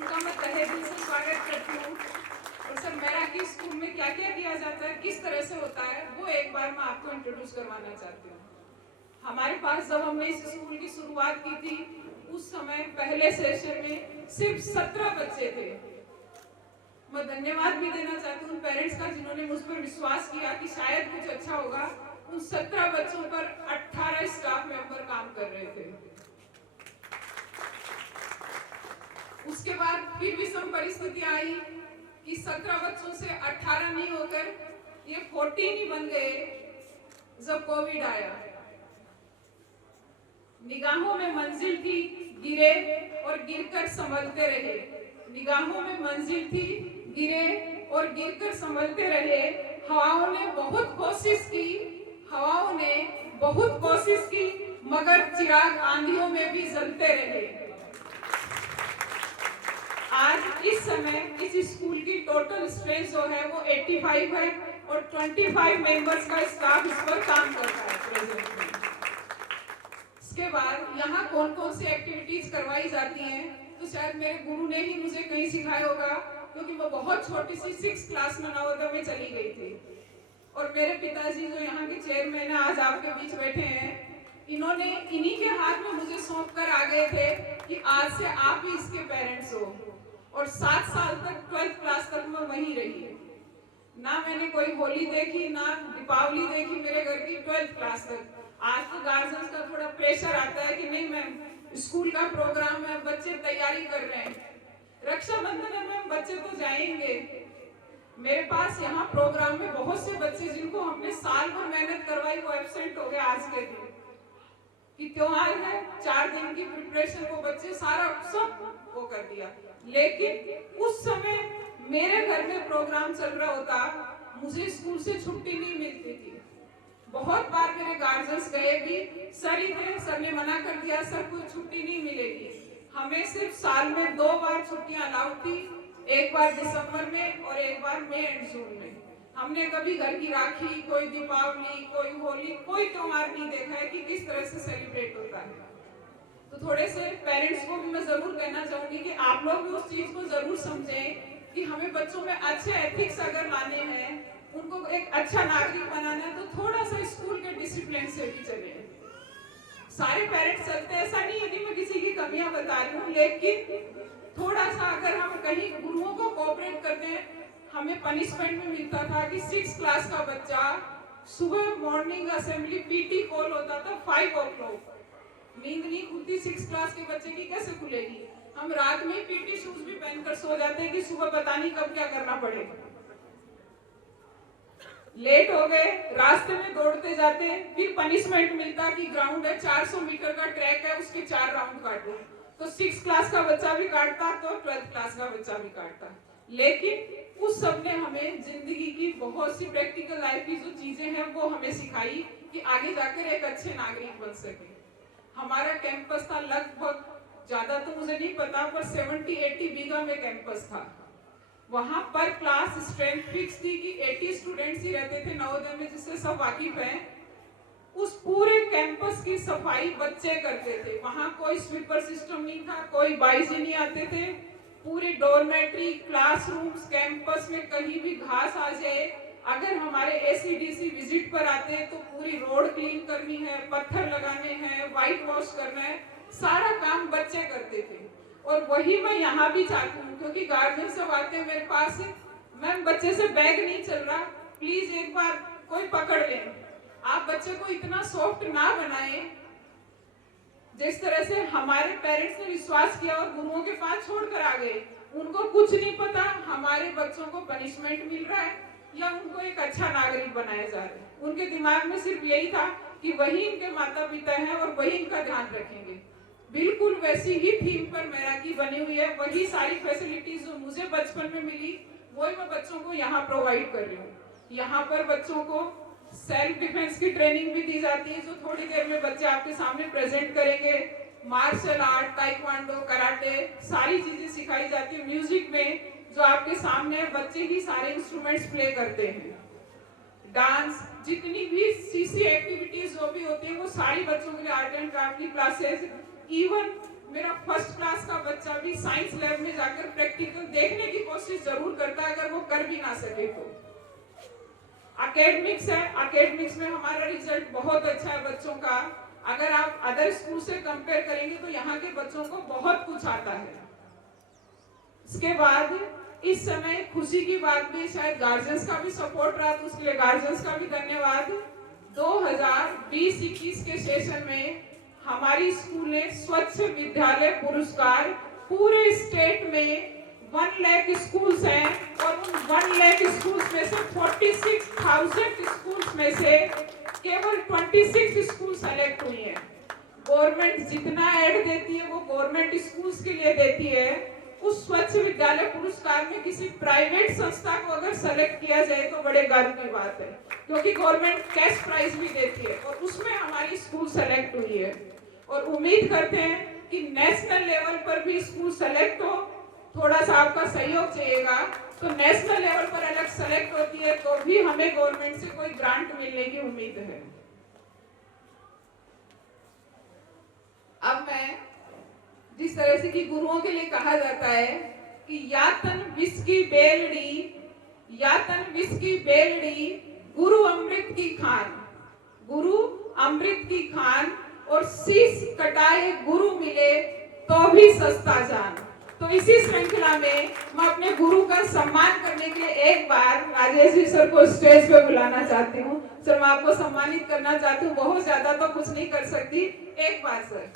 उनका मैं तहे दिल से स्वागत करती हूँ। और सर मैराकी स्कूल में क्या क्या किया जाता है, किस तरह से होता है, वो एक बार मैं आपको इंट्रोड्यूस करवाना चाहती हूँ। हमारे पास जब हमने इस स्कूल की शुरुआत की थी, उस समय पहले सेशन में सिर्फ 17 बच्चे थे। मैं धन्यवाद भी देना चाहती हूँ पेरेंट्स का, जिन्होंने मुझ पर विश्वास किया कि शायद कुछ अच्छा होगा। उन 17 बच्चों पर 18 स्टाफ मेंबर काम कर रहे थे। उसके बाद फिर विषम परिस्थिति आई कि 17 बच्चों से 18 नहीं होकर ये 14 ही बन गए जब कोविड आया। निगाहों में मंजिल थी, गिरे और गिरकर संभलते रहे। निगाहों में मंजिल थी, गिरे और गिरकर संभलते रहे। हवाओं ने बहुत कोशिश की, हवाओं ने बहुत कोशिश की, मगर चिराग आंधियों में भी जलते रहे। आज इस समय इस स्कूल की टोटल स्ट्रेंथ जो है वो 85 है और 25 मेंबर्स का स्टाफ इस पर काम करता है प्रेजेंट में। इसके बाद यहाँ कौन कौन सी एक्टिविटीज करवाई जाती हैं, तो शायद मेरे गुरु ने ही मुझे कहीं सिखाया होगा, क्योंकि वो बहुत छोटी सी 6th क्लास में नवोदय में चली गई थी। और मेरे पिताजी जो यहाँ के चेयरमैन आज आपके बीच बैठे हैं, इन्होंने इन्हीं के हाथ में मुझे सौंप कर आ गए थे कि आज से आप ही इसके पेरेंट्स हो। और 7 साल तक 12th क्लास तक मैं वहीं रही। ना मैंने कोई होली देखी, ना दीपावली देखी मेरे घर की 12th क्लास तक। आज तो गार्जियंस का थोड़ा प्रेशर आता है कि नहीं मैम, स्कूल का प्रोग्राम है, बच्चे तैयारी कर रहे हैं, रक्षाबंधन है मैम, बच्चे तो जाएंगे। मेरे पास यहाँ प्रोग्राम में बहुत से बच्चे जिनको हमने साल भर मेहनत करवाई वो एब्सेंट हो गए आज के दिन कि त्योहार है, 4 दिन की प्रिपरेशन वो बच्चे सारा सब वो कर दिया। लेकिन उस समय मेरे घर में प्रोग्राम चल रहा होता, मुझे स्कूल से छुट्टी नहीं मिलती थी। बहुत बार मेरे गार्जियंस गए भी, सर ही थे, सर ने मना कर दिया, सर कोई छुट्टी नहीं मिलेगी। हमें सिर्फ साल में 2 बार छुट्टियां अलाउड थी, एक बार दिसंबर में और एक बार मई एंड जून में। हमने कभी घर की राखी, कोई दीपावली, कोई होली, कोई त्योहार नहीं देखा है कि किस तरह से सेलिब्रेट होता है। तो थोड़े से पेरेंट्स को भी मैं जरूर कहना चाहूंगी कि आप लोग भी उस चीज को जरूर समझें कि हमें बच्चों में अच्छे एथिक्स अगर लाने हैं, उनको एक अच्छा नागरिक बनाना है, तो थोड़ा सा स्कूल के डिसिप्लिन से भी चले। सारे पेरेंट्स चलते, ऐसा नहीं है कि मैं किसी की कमियां बता रही हूँ, लेकिन थोड़ा सा अगर हम कहीं गुरुओं को कोऑपरेट करते हैं। हमें पनिशमेंट में मिलता था कि 6th क्लास का बच्चा सुबह मॉर्निंग असेंबली पीटी कॉल होता था 5 o'clock, नींद नहीं खुलती 6th क्लास के बच्चे की, कैसे खुलेगी? हम रात में पीटी शूज भी पहनकर सो जाते हैं कि सुबह पता नहीं कब क्या करना पड़ेगा। लेट हो गए, रास्ते में दौड़ते जाते, फिर पनिशमेंट मिलता कि ग्राउंड है, 400 मीटर का ट्रैक है, उसके 4 राउंड काटो। तो 6th क्लास का बच्चा भी काटता, तो 12th क्लास का बच्चा भी काटता। लेकिन उस सब ने हमें जिंदगी की बहुत सी प्रैक्टिकल लाइफ की जो चीजें हैं वो हमें सिखाई कि आगे जाकर एक अच्छे नागरिक बन सके। हमारा कैंपस था लगभग, ज्यादा तो मुझे नहीं पता, पर 70-80 बीघा में कैंपस था। वहां पर क्लास स्ट्रेंथ फिक्स थी कि 80 स्टूडेंट्स ही रहते थे नवोदय में, जिससे सब वाकिफ हैं। उस पूरे कैंपस की सफाई बच्चे करते थे। वहां कोई स्वीपर सिस्टम नहीं था, कोई बाइजी नहीं आते थे। पूरी डोरमेट्री, क्लासरूम्स, कैंपस में कहीं भी घास आ जाए, अगर हमारे एसीडीसी विजिट पर आते हैं तो पूरी रोड क्लीन करनी है, पत्थर लगाने हैं, व्हाइट वॉश करना है, सारा काम बच्चे करते थे। और वही मैं यहाँ भी चाहती हूँ, क्योंकि गार्जियन सब आते हैं मेरे पास, मैम बच्चे से बैग नहीं चल रहा, प्लीज एक बार कोई पकड़ ले। आप बच्चे को इतना सॉफ्ट ना बनाएं जिस तरह से हमारे पेरेंट्स ने विश्वास किया और गुरुओं के पास छोड़कर आ गए। उनको कुछ नहीं पता हमारे बच्चों को पनिशमेंट मिल रहा है या उनको एक अच्छा नागरिक बनाया जा रहा है। उनके दिमाग में सिर्फ यही था कि वही इनके माता पिता हैं और वही इनका ध्यान रखेंगे। बिल्कुल वैसी ही थीम पर मैराकी बनी हुई है। वही सारी फैसिलिटीज जो मुझे बचपन में मिली वही मैं बच्चों को यहाँ प्रोवाइड कर रही हूँ। यहाँ पर बच्चों को सेल्फ डिफेंस की ट्रेनिंग भी दी जाती है, जो थोड़ी देर में बच्चे आपके सामने प्रेजेंट करेंगे। मार्शल आर्ट, ताइक्वांडो, कराटे, सारी चीजें सिखाई जाती है। म्यूजिक में जो आपके सामने बच्चे ही सारे इंस्ट्रूमेंट्स प्ले करते हैं। डांस, जितनी भी सीसी एक्टिविटीज जो भी होती है वो सारी बच्चों के लिए, आर्ट एंड क्राफ्ट की क्लासेस, इवन मेरा फर्स्ट क्लास का बच्चा भी साइंस लैब में जाकर प्रैक्टिकल देखने की कोशिश जरूर करता है, अगर वो कर भी ना सके तो। एकेडमिक्स है, एकेडमिक्स में हमारा रिजल्ट बहुत अच्छा है बच्चों का। अगर आप अदर स्कूल से कंपेयर करेंगे तो यहाँ के बच्चों को बहुत कुछ आता है। इसके बाद इस समय खुशी की बात भी, शायद गार्जियंस का भी सपोर्ट रहा, तो उसके लिए गार्जियंस का भी धन्यवाद। 2020-21 के सेशन में हमारी स्कूल ने स्वच्छ विद्यालय पुरस्कार पूरे स्टेट में 1 लाख स्कूल्स हैं, और उन 1 लाख स्कूल्स में से 46,000 स्कूल्स में से केवल 26 स्कूल सेलेक्ट हुई हैं। गवर्नमेंट जितना ऐड देती है वो गवर्नमेंट स्कूल्स के लिए देती है। उस स्वच्छ विद्यालय पुरस्कार में किसी प्राइवेट संस्था को अगर सेलेक्ट किया जाए तो बड़े गर्व की बात है, क्योंकि गवर्नमेंट कैश प्राइज भी देती है, और उसमें हमारी स्कूल सेलेक्ट हुई है। और उम्मीद करते हैं कि नेशनल लेवल पर भी स्कूल सेलेक्ट हो। थोड़ा सा आपका सहयोग चाहिएगा, तो नेशनल लेवल पर अलग सेलेक्ट होती है तो भी हमें गवर्नमेंट से कोई ग्रांट मिलने की उम्मीद है। अब मैं जिस तरह से कि गुरुओं के लिए कहा जाता है कि यातन विष की बेलड़ी, यातन विष की बेलड़ी, गुरु अमृत की खान, गुरु अमृत की खान, और शीश कटाए गुरु मिले तो भी सस्ता जान। तो इसी श्रृंखला में मैं अपने गुरु का सम्मान करने के लिए एक बार राजेश जी सर को स्टेज पे बुलाना चाहती हूँ। सर, मैं आपको सम्मानित करना चाहती हूँ, बहुत ज्यादा तो कुछ नहीं कर सकती, एक बार सर।